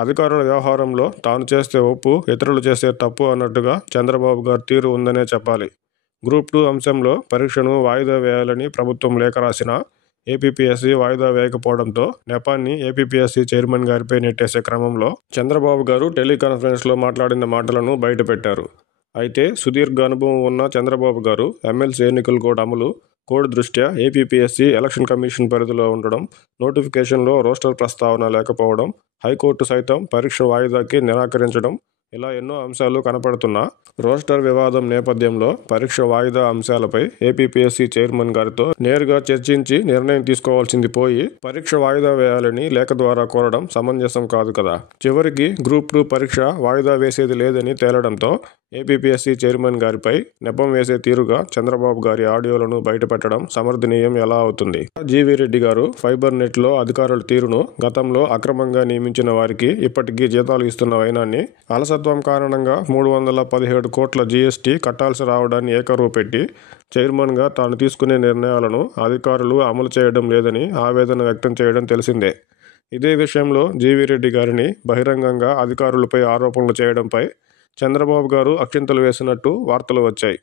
అధికారుల వ్యవహారంలో తాను చేస్తే ఒప్పు, ఇతరులు చేస్తే తప్పు అన్నట్టుగా చంద్రబాబు గారి తీరు ఉందనే చెప్పాలి. గ్రూప్ 2 అంశంలో పరీక్షను వాయిదా వేయాలని ప్రభుత్వం లేఖ రాసినా ఏపీపీఎస్సీ వాయిదా వేయకపోవడంతో నెపాన్ని ఏపీపీఎస్సీ చైర్మన్ గారిపై నెట్టేసే క్రమంలో చంద్రబాబు గారు టెలికాన్ఫరెన్స్లో మాట్లాడిన మాటలను బయటపెట్టారు. అయితే సుదీర్ఘ అనుభవం ఉన్న చంద్రబాబు గారు ఎమ్మెల్సీ ఎన్నికల కోడ్ దృష్ట్యా ఏపీపీఎస్సీ ఎలక్షన్ కమిషన్ పరిధిలో ఉండడం, నోటిఫికేషన్లో రోస్టర్ ప్రస్తావన లేకపోవడం, హైకోర్టు సైతం పరీక్ష వాయిదాకి నిరాకరించడం ఇలా ఎన్నో అంశాలు కనపడుతున్నా రోస్టర్ వివాదం నేపథ్యంలో పరీక్ష వాయిదా అంశాలపై ఏపీపీఎస్సీ చైర్మన్ గారితో నేరుగా చర్చించి నిర్ణయం తీసుకోవాల్సింది పోయి పరీక్ష వాయిదా వేయాలని లేఖ ద్వారా కోరడం సమంజసం కాదు కదా. చివరికి గ్రూప్ 2 పరీక్ష వాయిదా వేసేది లేదని తేలడంతో ఏపీపీఎస్సీ చైర్మన్ గారిపై నెపం వేసే తీరుగా చంద్రబాబు గారి ఆడియోలను బయటపెట్టడం సమర్థనీయం ఎలా అవుతుంది? జీవీ రెడ్డి గారు ఫైబర్ నెట్లో అధికారుల తీరును, గతంలో అక్రమంగా నియమించిన వారికి ఇప్పటికీ జీతాలు ఇస్తున్న వైనాన్ని, అలసత్వం కారణంగా 317 కోట్ల జీఎస్టీ కట్టాల్సి రావడాన్ని ఏకరువు పెట్టి చైర్మన్గా తాను తీసుకునే నిర్ణయాలను అధికారులు అమలు చేయడం లేదని ఆవేదన వ్యక్తం చేయడం తెలిసిందే. ఇదే విషయంలో జీవీ రెడ్డి గారిని బహిరంగంగా అధికారులపై ఆరోపణలు చేయడంపై చంద్రబాబు గారు అక్షింతలు వేసినట్టు వార్తలు వచ్చాయి.